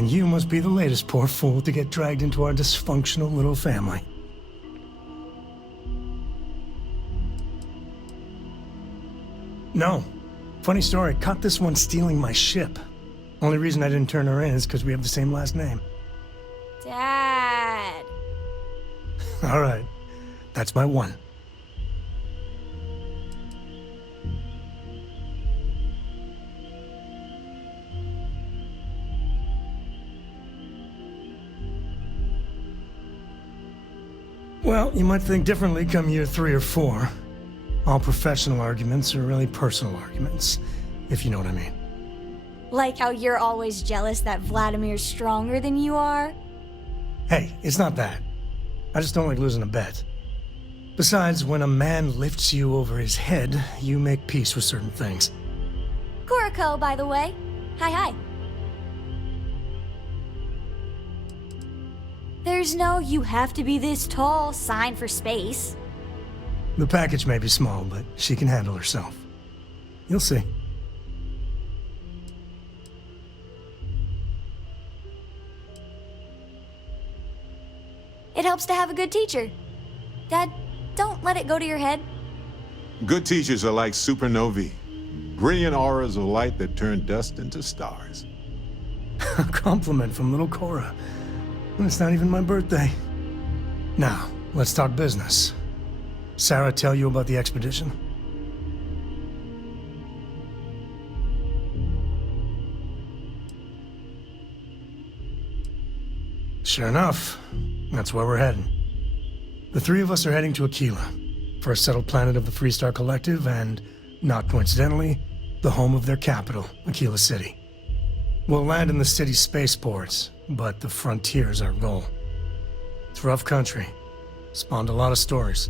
And you must be the latest poor fool to get dragged into our dysfunctional little family. No. Funny story, caught this one stealing my ship. Only reason I didn't turn her in is because we have the same last name. Dad. All right. That's my one. Well, you might think differently come year 3 or 4. All professional arguments are really personal arguments, if you know what I mean. Like how you're always jealous that Vladimir's stronger than you are? Hey, it's not that. I just don't like losing a bet. Besides, when a man lifts you over his head, you make peace with certain things. Kuriko, by the way. Hi. There's no "you have to be this tall" sign for space. The package may be small, but she can handle herself. You'll see. It helps to have a good teacher. Dad, don't let it go to your head. Good teachers are like supernovae. Brilliant auras of light that turn dust into stars. A compliment from little Cora. And it's not even my birthday. Now, let's talk business. Sarah tell you about the expedition? Sure enough, that's where we're heading. The 3 of us are heading to Aquila, first settled planet of the Freestar Collective and, not coincidentally, the home of their capital, Aquila City. We'll land in the city's spaceports, but the frontier's our goal. It's rough country. Spawned a lot of stories.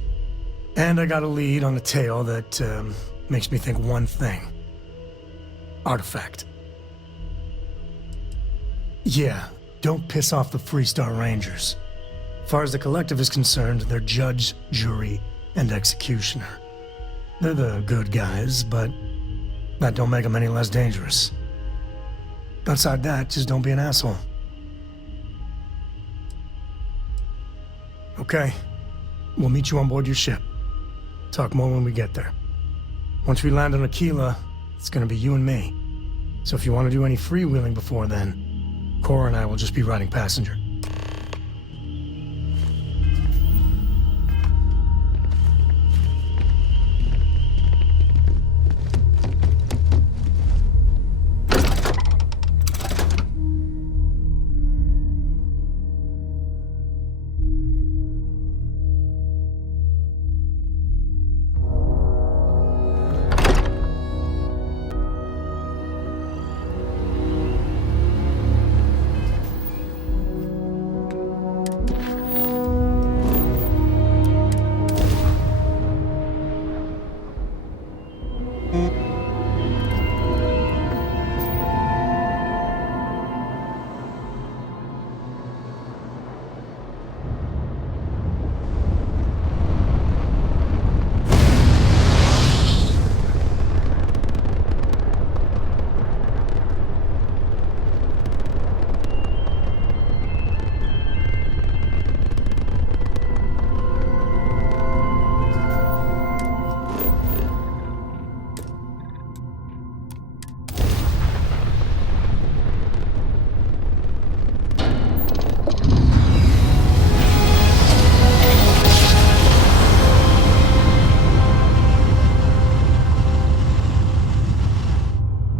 And I got a lead on a tale that makes me think one thing. Artifact. Yeah, don't piss off the Freestar Rangers. As far as the Collective is concerned, they're judge, jury, and executioner. They're the good guys, but that don't make them any less dangerous. Outside that, just don't be an asshole. Okay. We'll meet you on board your ship. Talk more when we get there. Once we land on Aquila, it's gonna be you and me. So if you want to do any freewheeling before then, Cora and I will just be riding passenger.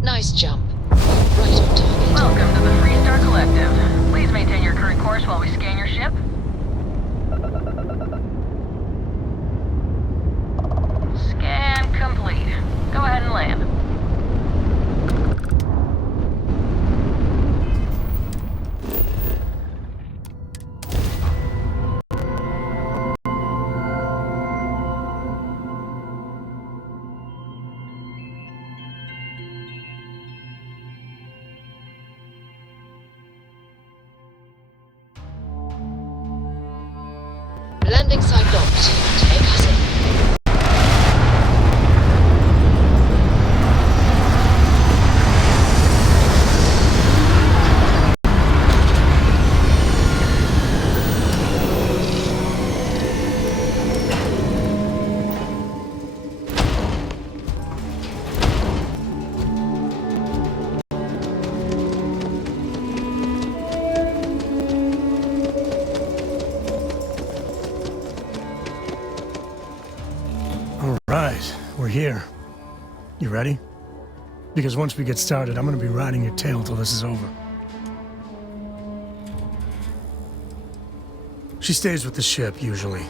Nice jump. Right on target. Welcome to the Freestar Collective. Please maintain your current course while we scan your ship. Scan complete. Go ahead and land. Landing site locked. Take us in. here. You ready? Because once we get started, I'm gonna be riding your tail till this is over. She stays with the ship, usually.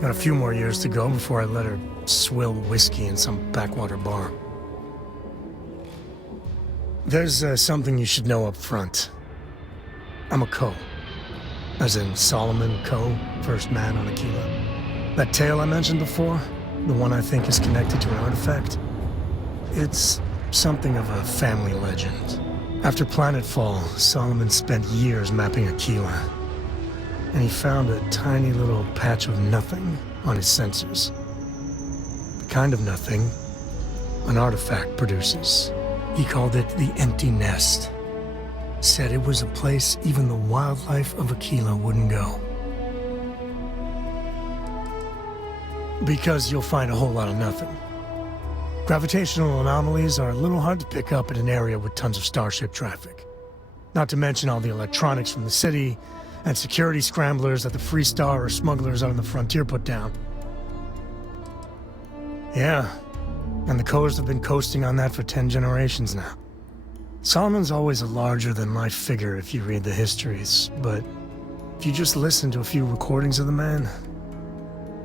Got a few more years to go before I let her swill whiskey in some backwater bar. There's something you should know up front. I'm a Co. As in Solomon Co., first man on Aquila. That tale I mentioned before, the one I think is connected to an artifact, it's something of a family legend. After planetfall, Solomon spent years mapping Aquila, and he found a tiny little patch of nothing on his sensors. The kind of nothing an artifact produces. He called it the Empty Nest. Said it was a place even the wildlife of Aquila wouldn't go. Because you'll find a whole lot of nothing. Gravitational anomalies are a little hard to pick up in an area with tons of starship traffic. Not to mention all the electronics from the city, and security scramblers that the Free Star or smugglers out on the frontier put down. Yeah, and the Coast have been coasting on that for 10 generations now. Solomon's always a larger-than-life figure if you read the histories, but if you just listen to a few recordings of the man,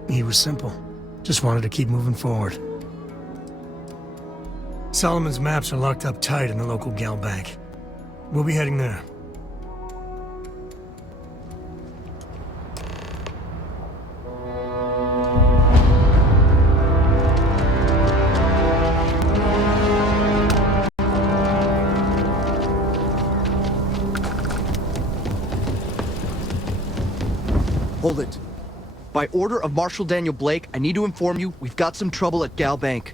he was simple. Just wanted to keep moving forward. Solomon's maps are locked up tight in the local gal bank. We'll be heading there. Hold it. By order of Marshal Daniel Blake, I need to inform you we've got some trouble at Gal Bank.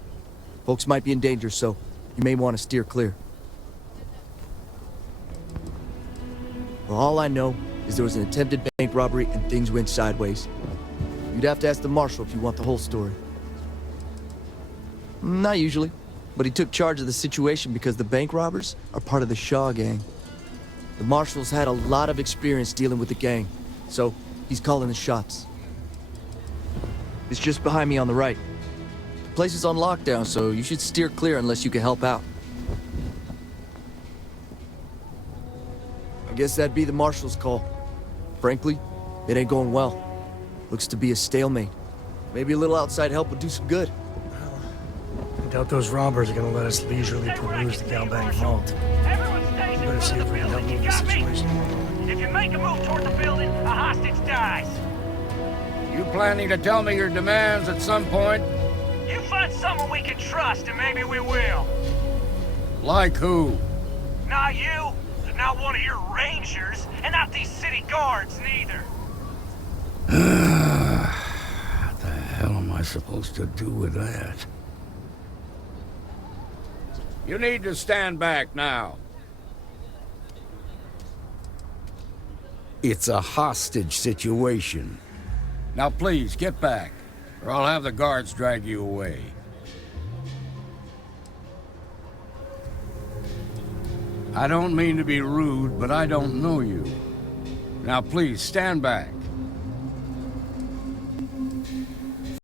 Folks might be in danger, so you may want to steer clear. Well, all I know is there was an attempted bank robbery and things went sideways. You'd have to ask the Marshal if you want the whole story. Not usually, but he took charge of the situation because the bank robbers are part of the Shaw gang. The Marshal's had a lot of experience dealing with the gang, so he's calling the shots. It's just behind me on the right. The place is on lockdown, so you should steer clear unless you can help out. I guess that'd be the Marshal's call. Frankly, it ain't going well. Looks to be a stalemate. Maybe a little outside help would do some good. I doubt those robbers are gonna let us leisurely peruse the gal bank vault. Better see if we can help move the situation along. If you make a move toward the building, a hostage dies. You planning to tell me your demands at some point? You find someone we can trust, and maybe we will. Like who? Not you, not one of your rangers, and not these city guards, neither. What the hell am I supposed to do with that? You need to stand back now. It's a hostage situation. Now please, get back, or I'll have the guards drag you away. I don't mean to be rude, but I don't know you. Now please, stand back.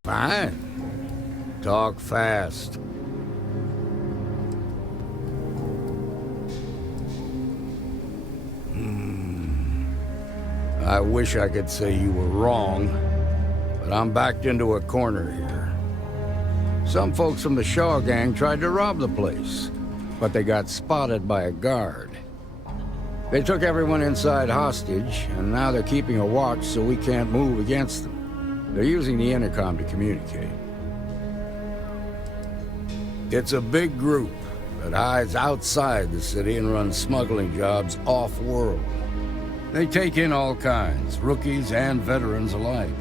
Fine. Talk fast. I wish I could say you were wrong, but I'm backed into a corner here. Some folks from the Shaw gang tried to rob the place, but they got spotted by a guard. They took everyone inside hostage, and now they're keeping a watch so we can't move against them. They're using the intercom to communicate. It's a big group that hides outside the city and runs smuggling jobs off-world. They take in all kinds, rookies and veterans alike.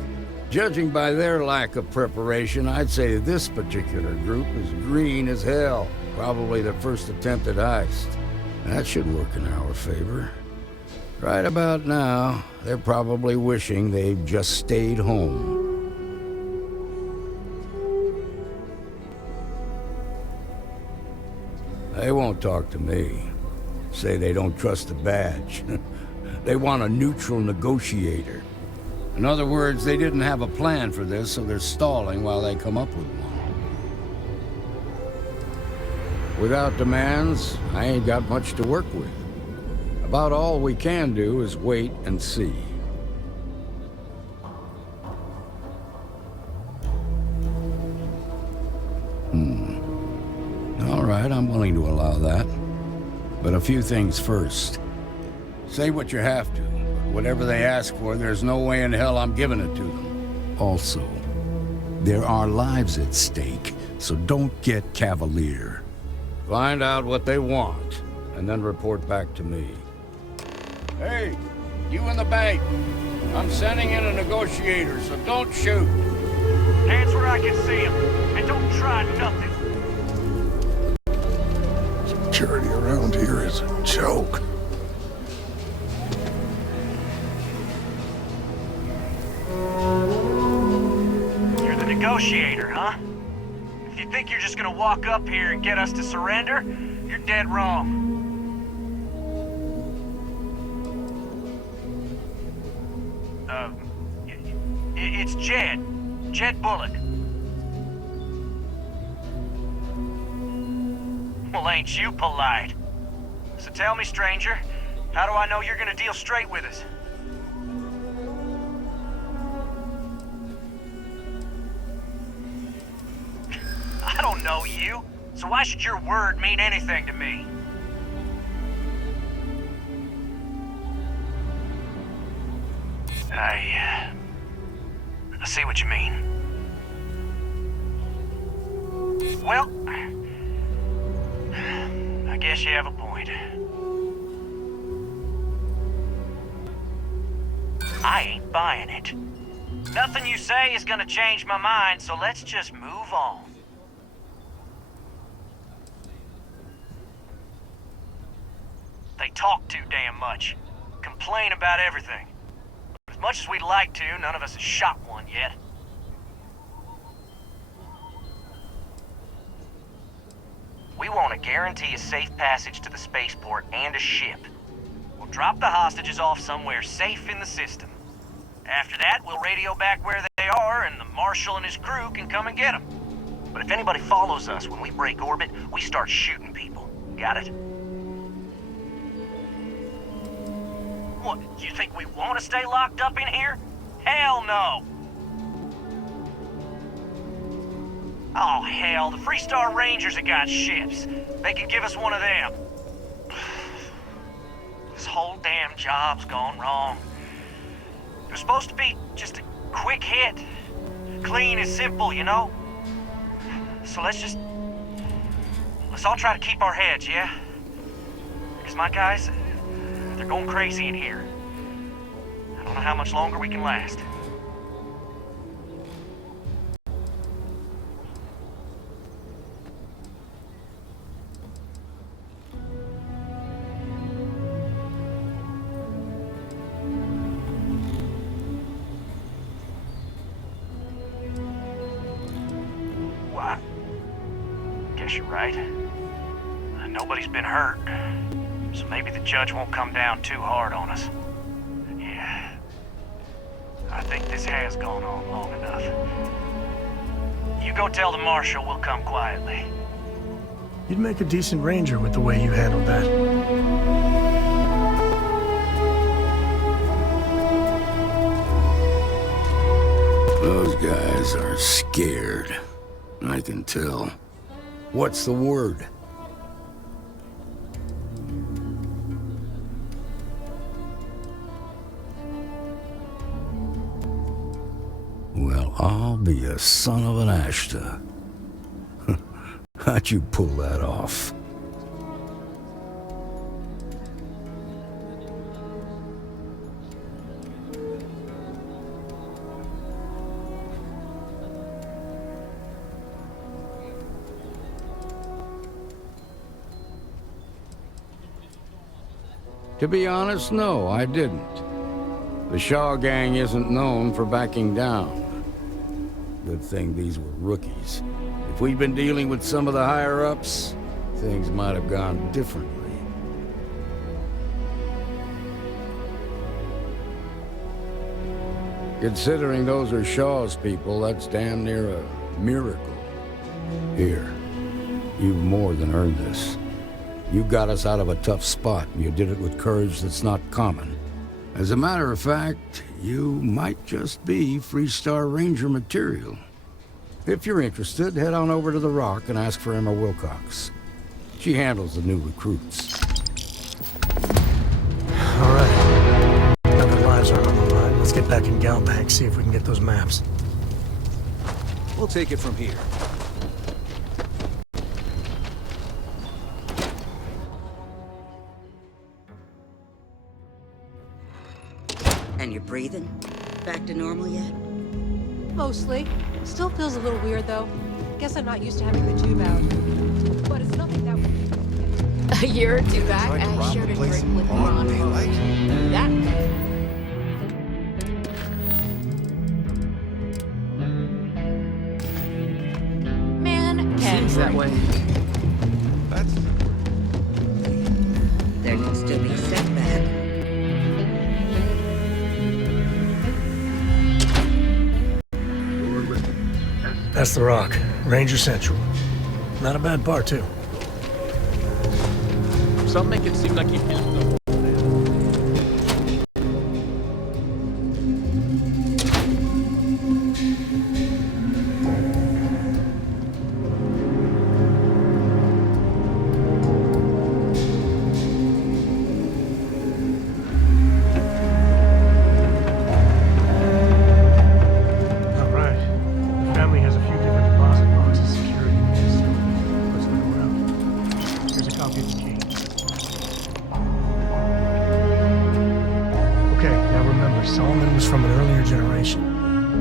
Judging by their lack of preparation, I'd say this particular group is green as hell. Probably their first attempt at heist. That should work in our favor. Right about now, they're probably wishing they'd just stayed home. They won't talk to me. Say they don't trust the badge. They want a neutral negotiator. In other words, they didn't have a plan for this, so they're stalling while they come up with one. Without demands, I ain't got much to work with. About all we can do is wait and see. All right, I'm willing to allow that. But a few things first. Say what you have to, but whatever they ask for, there's no way in hell I'm giving it to them. Also, there are lives at stake, so don't get cavalier. Find out what they want, and then report back to me. Hey, you in the bank. I'm sending in a negotiator, so don't shoot. Hands where I can see him, and don't try nothing. Security around here is a joke. You're the negotiator, huh? If you think you're just gonna walk up here and get us to surrender, you're dead wrong. It's Jed. Jed Bullock. Well, ain't you polite? So tell me, stranger, how do I know you're gonna deal straight with us? I don't know you, so why should your word mean anything to me? I see what you mean. Well, I guess you have a point. I ain't buying it. Nothing you say is gonna change my mind, so let's just move on. They talk too damn much. Complain about everything. As much as we'd like to, none of us has shot one yet. We want to guarantee a safe passage to the spaceport and a ship. We'll drop the hostages off somewhere safe in the system. After that, we'll radio back where they are, and the Marshal and his crew can come and get them. But if anybody follows us when we break orbit, we start shooting people. Got it? What, you think we want to stay locked up in here? Hell no! Oh, hell, the Freestar Rangers have got ships. They can give us one of them. This whole damn job's gone wrong. It was supposed to be just a quick hit. Clean and simple, you know? So let's all try to keep our heads, yeah? Because my guys, they're going crazy in here. I don't know how much longer we can last. Well, I guess you're right. Nobody's been hurt. So maybe the judge won't come down too hard on us. Yeah. I think this has gone on long enough. You go tell the Marshal we'll come quietly. You'd make a decent ranger with the way you handled that. Those guys are scared. I can tell. What's the word? Well, I'll be a son of an Ashta. How'd you pull that off? To be honest, no, I didn't. The Shaw gang isn't known for backing down. Good thing these were rookies. If we'd been dealing with some of the higher-ups, things might have gone differently. Considering those are Shaw's people, that's damn near a miracle. Here, you've more than earned this. You got us out of a tough spot, and you did it with courage that's not common. As a matter of fact, you might just be Freestar Ranger material. If you're interested, head on over to the Rock and ask for Emma Wilcox. She handles the new recruits. All right. Now that lives are on the line, let's get back in Galbank, see if we can get those maps. We'll take it from here. And you're breathing? Back to normal yet? Mostly. Still feels a little weird, though. Guess I'm not used to having the tube out. But it's nothing that... A year or two back, I shared a drink with Ron. That... Man, Seems that way. There can still be a setback. That's the Rock. Ranger Central. Not a bad bar, too. Some make it seem like you can't.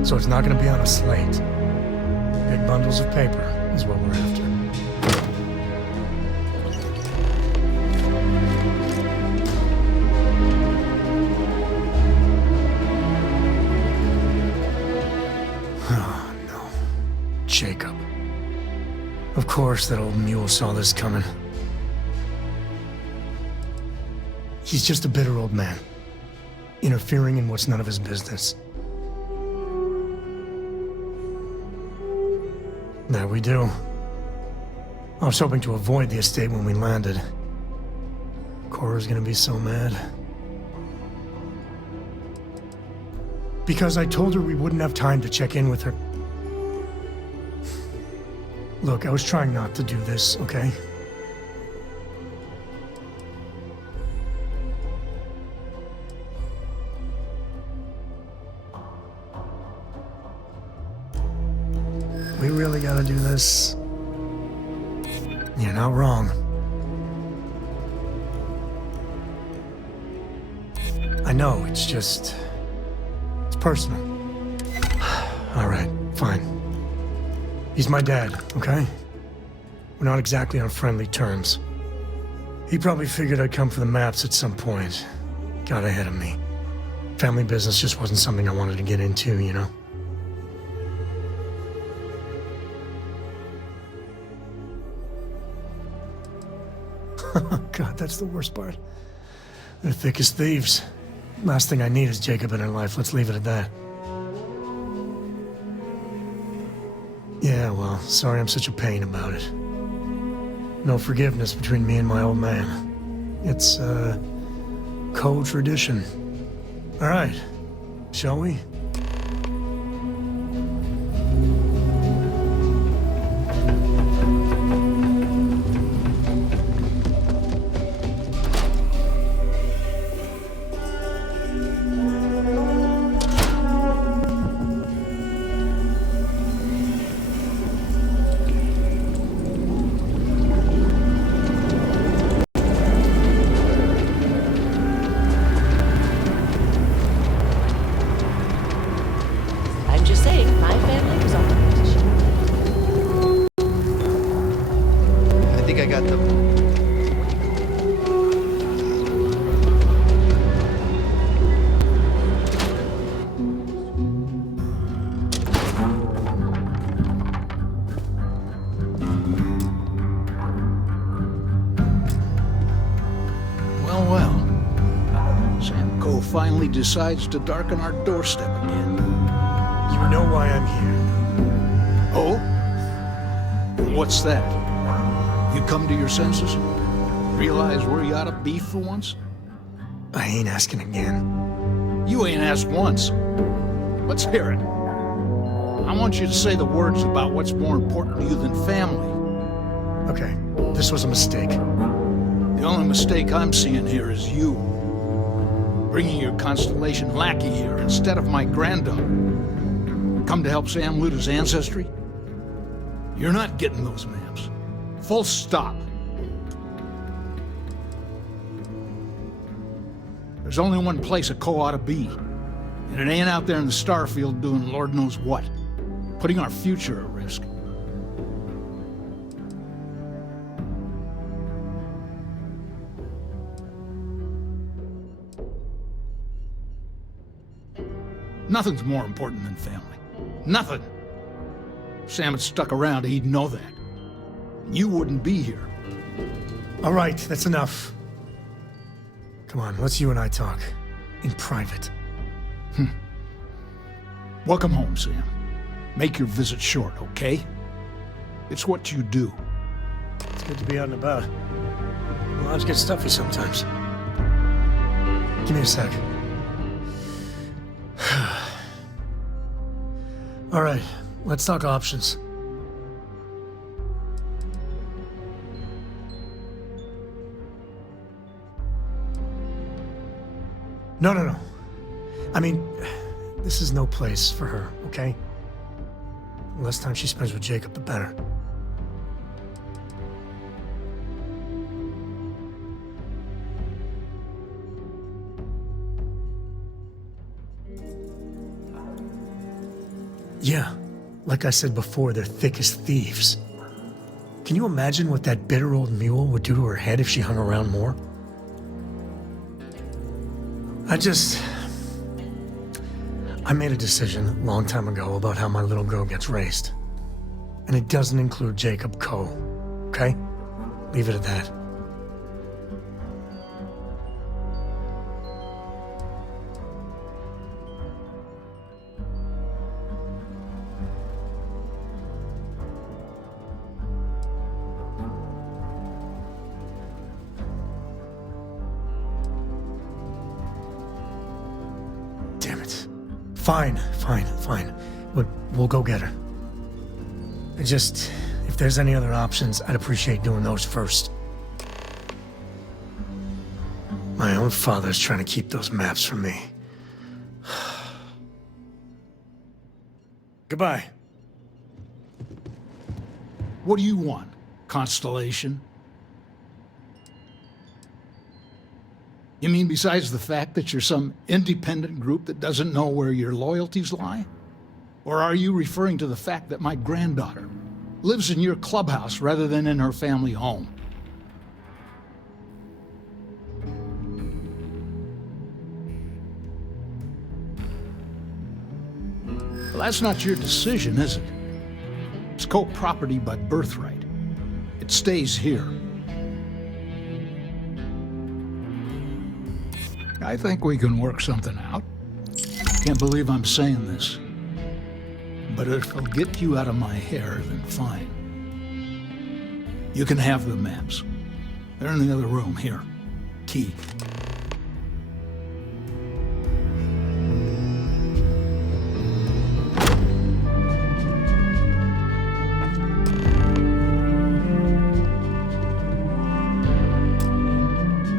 So it's not going to be on a slate. Big bundles of paper is what we're after. Oh, no. Jacob. Of course that old mule saw this coming. He's just a bitter old man, interfering in what's none of his business. That we do. I was hoping to avoid the estate when we landed. Cora's gonna be so mad. Because I told her we wouldn't have time to check in with her. Look, I was trying not to do this, okay? We really gotta do this. You're not wrong. I know, it's just... it's personal. All right, fine. He's my dad, okay? We're not exactly on friendly terms. He probably figured I'd come for the maps at some point. Got ahead of me. Family business just wasn't something I wanted to get into, you know? God, that's the worst part. They're thick as thieves. Last thing I need is Jacob in her life. Let's leave it at that. Yeah, well, sorry I'm such a pain about it. No forgiveness between me and my old man. It's, co-tradition. All right, shall we? Finally decides to darken our doorstep again. You know why I'm here. Oh? What's that? You come to your senses? Realize where you ought to be for once? I ain't asking again. You ain't asked once. Let's hear it. I want you to say the words about what's more important to you than family. Okay, this was a mistake. The only mistake I'm seeing here is you. Bringing your Constellation lackey here instead of my granddaughter. Come to help Sam loot his ancestry? You're not getting those maps. Full stop. There's only one place a co ought to be. And it ain't out there in the Starfield doing Lord knows what. Putting our future at risk. Nothing's more important than family. Nothing. If Sam had stuck around, he'd know that. You wouldn't be here. All right, that's enough. Come on, let's you and I talk. In private. Welcome home, Sam. Make your visit short, okay? It's what you do. It's good to be out and about. Lives get stuffy sometimes. Give me a sec. All right, let's talk options. No. I mean, this is no place for her, okay? The less time she spends with Jacob, the better. Yeah, like I said before, they're thick as thieves. Can you imagine what that bitter old mule would do to her head if she hung around more? I made a decision a long time ago about how my little girl gets raised. And it doesn't include Jacob Coe, okay? Leave it at that. Fine. We'll go get her. If there's any other options, I'd appreciate doing those first. My own father's trying to keep those maps from me. Goodbye. What do you want, Constellation? You mean besides the fact that you're some independent group that doesn't know where your loyalties lie? Or are you referring to the fact that my granddaughter lives in your clubhouse rather than in her family home? Well, that's not your decision, is it? It's co-property by birthright. It stays here. I think we can work something out. Can't believe I'm saying this. But if it'll get you out of my hair, then fine. You can have the maps. They're in the other room, here. Key.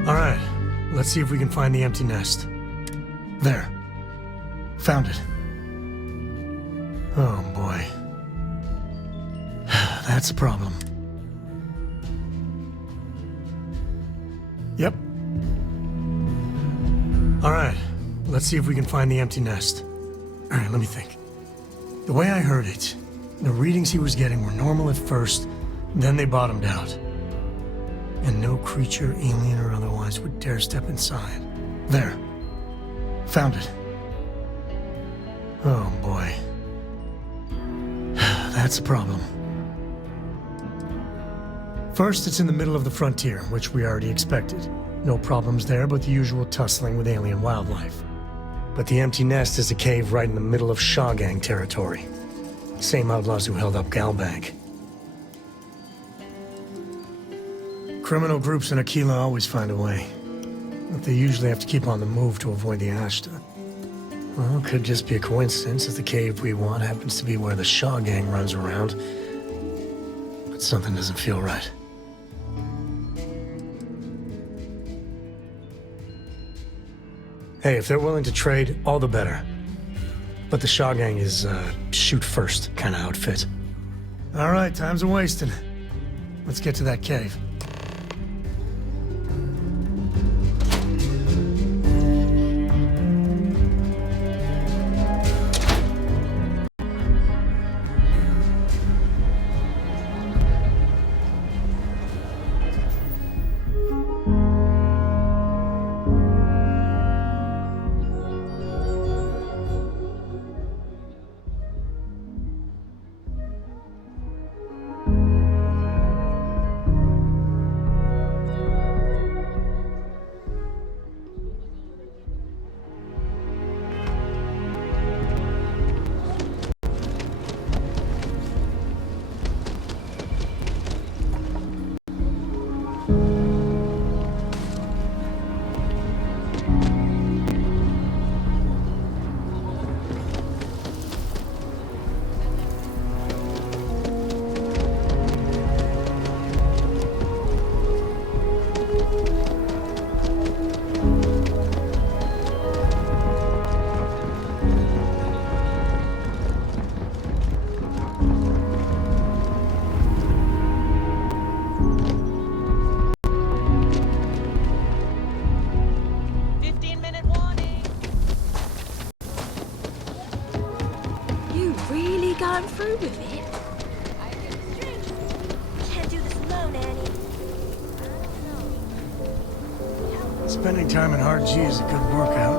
All right, let's see if we can find the empty nest. There. Found it. Oh boy. That's a problem. Yep. All right, let's see if we can find the empty nest. All right, let me think. The way I heard it, the readings he was getting were normal at first, then they bottomed out. And no creature, alien or otherwise, would dare step inside. There. Found it. Oh boy. That's a problem. First, it's in the middle of the frontier, which we already expected. No problems there, but the usual tussling with alien wildlife. But the empty nest is a cave right in the middle of Shaw Gang territory. Same outlaws who held up Galbank. Criminal groups in Aquila always find a way. But they usually have to keep on the move to avoid the Ashta. Well, it could just be a coincidence that the cave we want happens to be where the Shaw gang runs around. But something doesn't feel right. Hey, if they're willing to trade, all the better. But the Shaw gang is, shoot first kind of outfit. All right, time's a wasting. Let's get to that cave. Going through with it? Can't do this alone, Annie. Spending time in hard G is a good workout.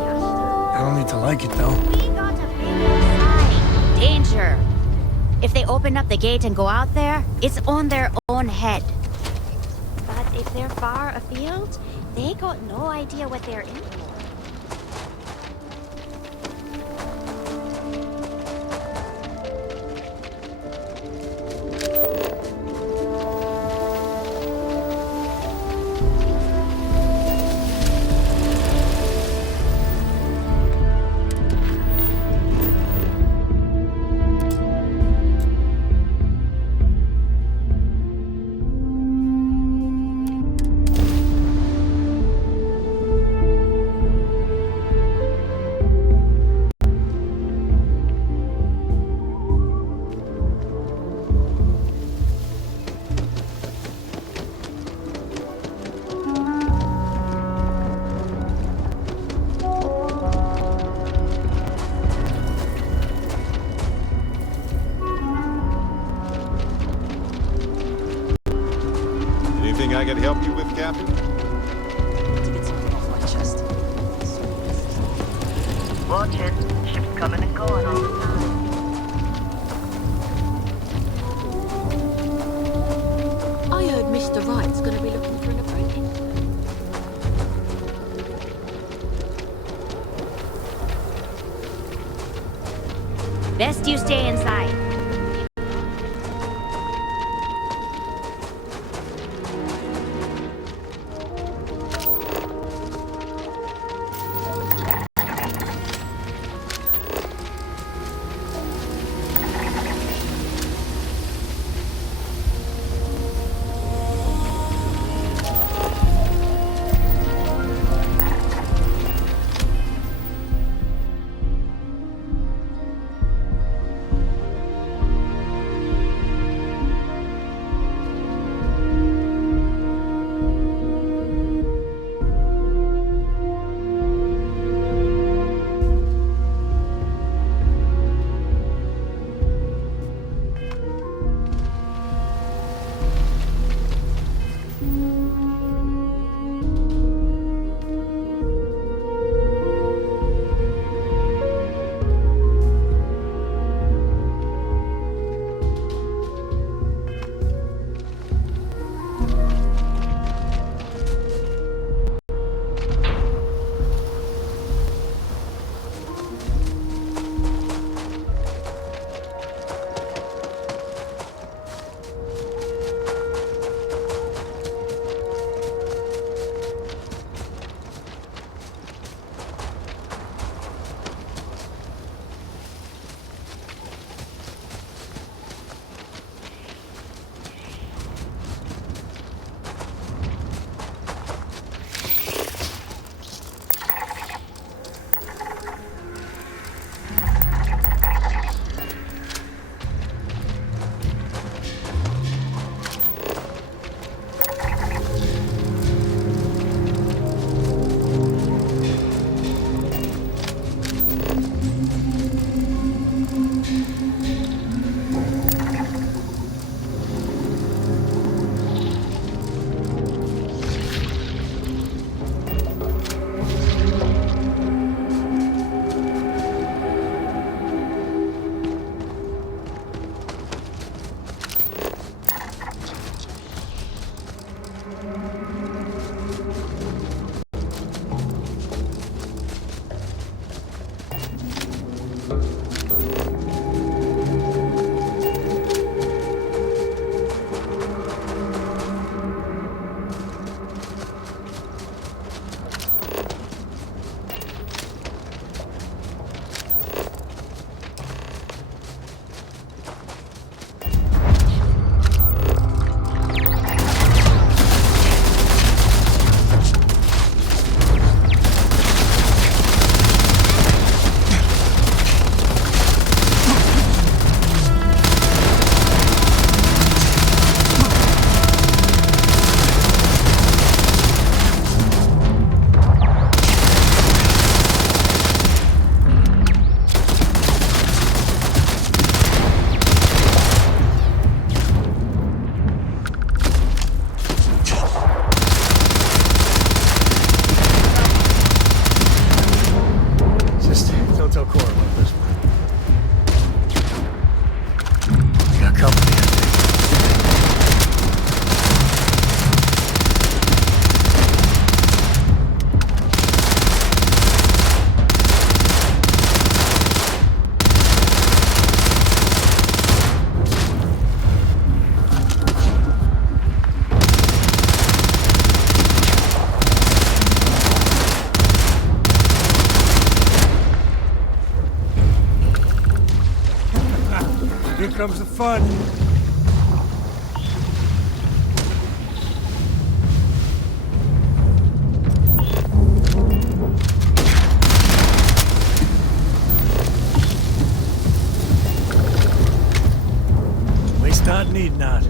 I don't need to like it, though. We got a big sign. Danger. If they open up the gate and go out there, it's on their own head. But if they're far afield, they got no idea what they're in for. Anything I can help you with, Captain? To get something off my chest. Watch it. Ships coming and going all the time. I heard Mr. Wright's gonna be looking for an apprentice. Best you stay inside. tell Cora about this one. We got company, I think. Here comes the fun. At least not need not.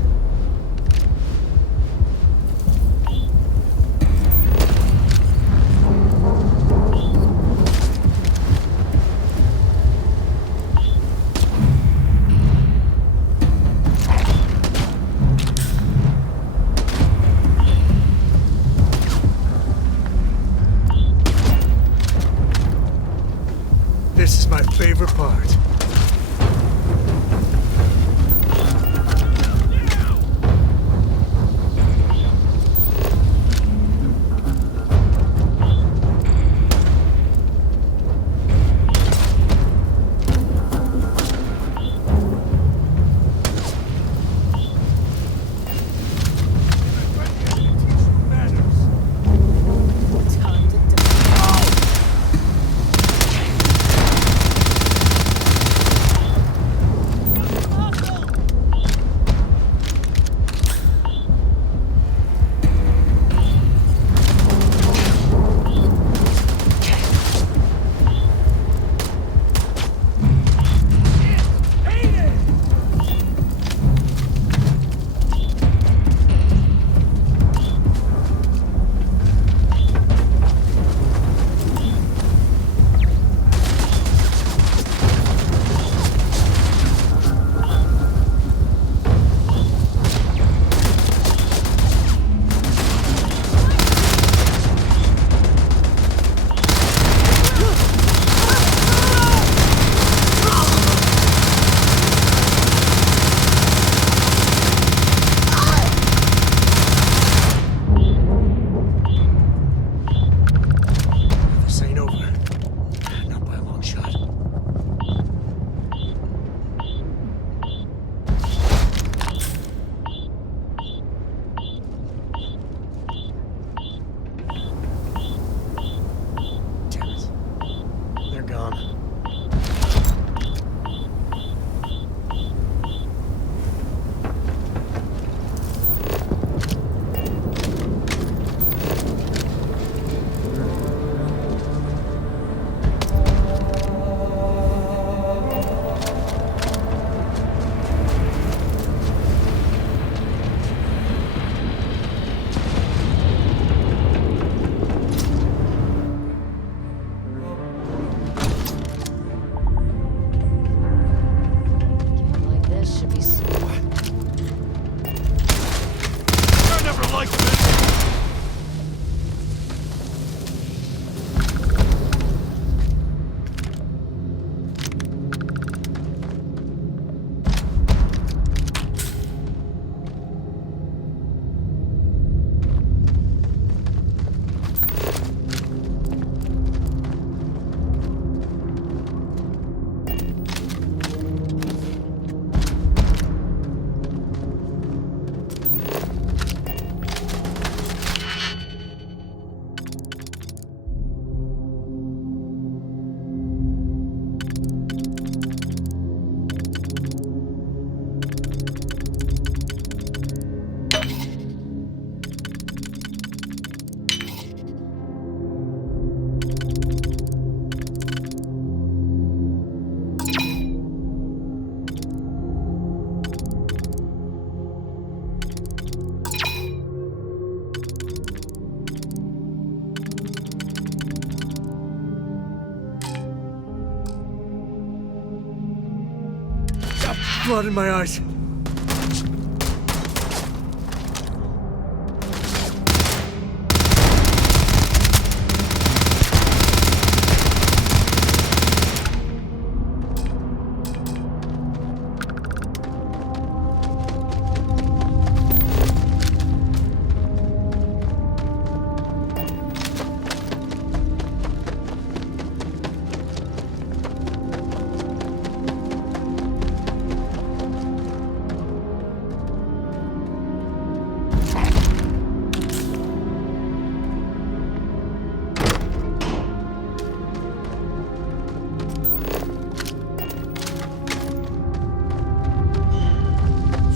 This is my favorite part. Blood in my eyes.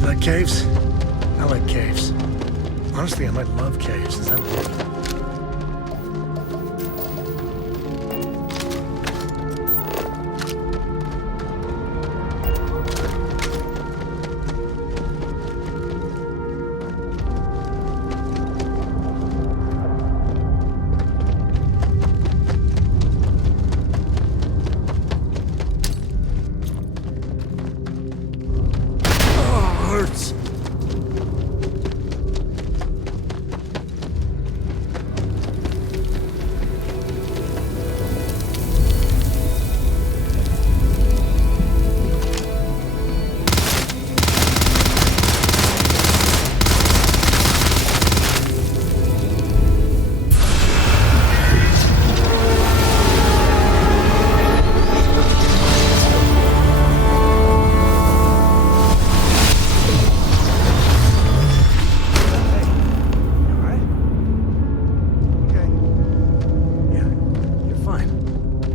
like caves? I like caves. Honestly, I might love caves. Is that weird? Hurts.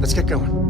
Let's get going.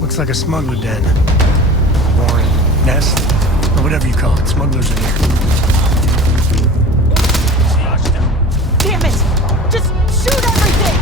Looks like a smuggler den. Or nest, or whatever you call it. Smugglers in here. Damn it! Just shoot everything!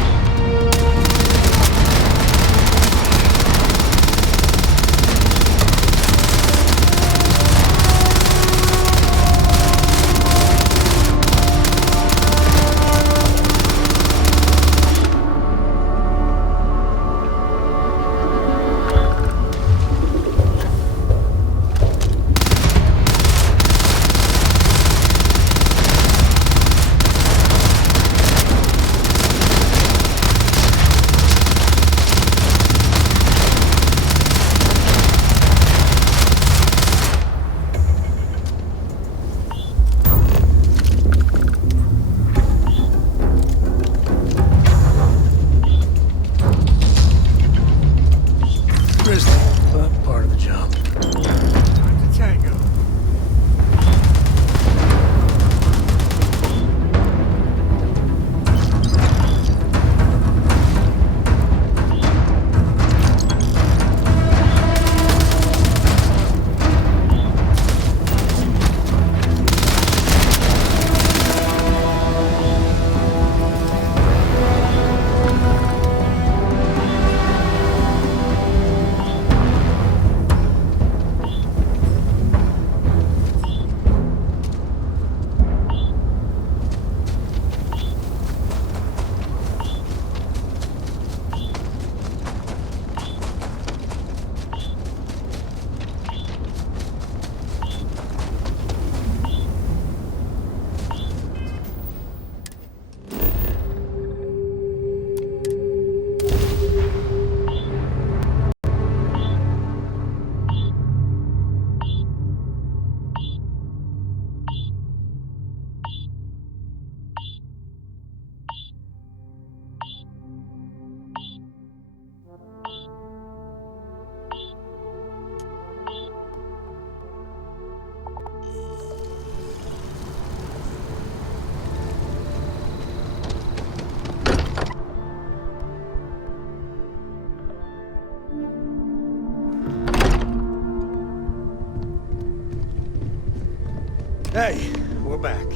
Hey, we're back.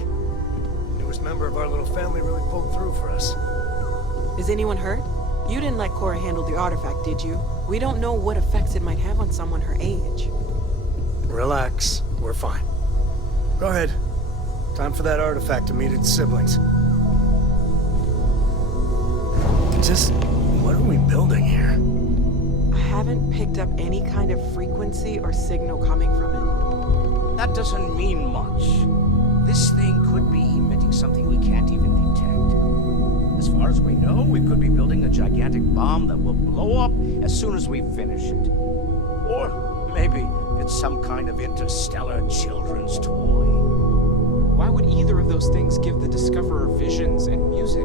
Newest member of our little family really pulled through for us. Is anyone hurt? You didn't let Cora handle the artifact, did you? We don't know what effects it might have on someone her age. Relax, we're fine. Go ahead. Time for that artifact to meet its siblings. Just, what are we building here? I haven't picked up any kind of frequency or signal coming from it. That doesn't mean much. This thing could be emitting something we can't even detect. As far as we know, we could be building a gigantic bomb that will blow up as soon as we finish it. Or maybe it's some kind of interstellar children's toy. Why would either of those things give the Discoverer visions and music?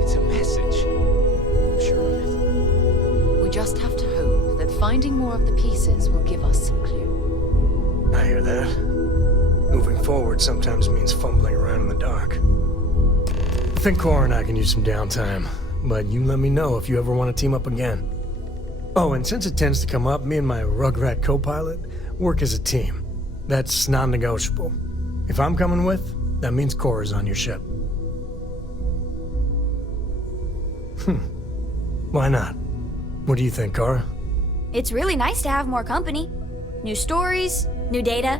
It's a message. I'm sure of it. We just have to hope that finding more of the pieces will give us some clue. I hear that. Moving forward sometimes means fumbling around in the dark. I think Cora and I can use some downtime, but you let me know if you ever want to team up again. Oh, and since it tends to come up, me and my Rugrat co-pilot work as a team. That's non-negotiable. If I'm coming with, that means Cora's on your ship. Why not? What do you think, Cora? It's really nice to have more company. New stories, new data.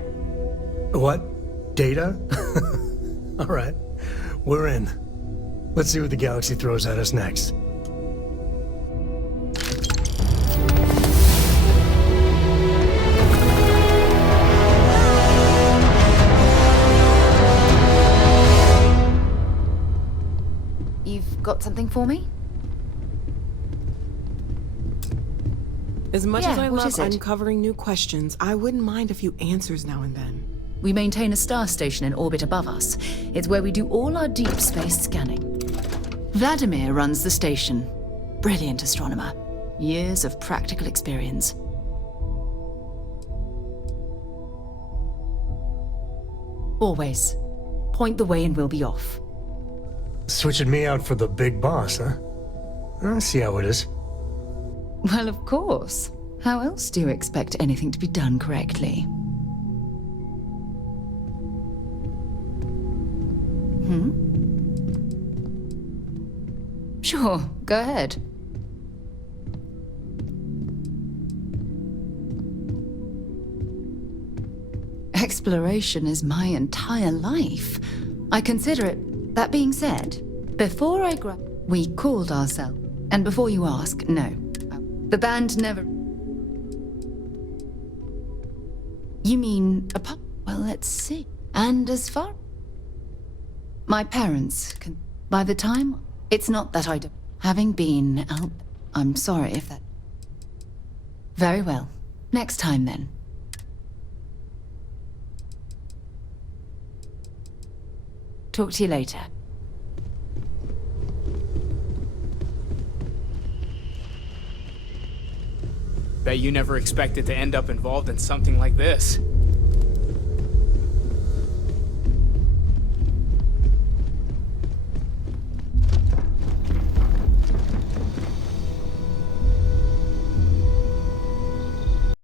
What? Data? All right, we're in. Let's see what the galaxy throws at us next. You've got something for me? As much as I what love is it? uncovering new questions, I wouldn't mind a few answers now and then. We maintain a star station in orbit above us. It's where we do all our deep space scanning. Vladimir runs the station. Brilliant astronomer. Years of practical experience. Always. Point the way and we'll be off. Switching me out for the big boss, huh? I see how it is. Well, of course. How else do you expect anything to be done correctly? Sure, go ahead. Exploration is my entire life. I consider it. That being said, before I we called ourselves. And before you ask, no. The band never... You mean a pub? Well, let's see. And as far... My parents can... By the time... It's not that I don't... Having been out... I'm sorry if that... Very well. Next time, then. Talk to you later. Bet you never expected to end up involved in something like this.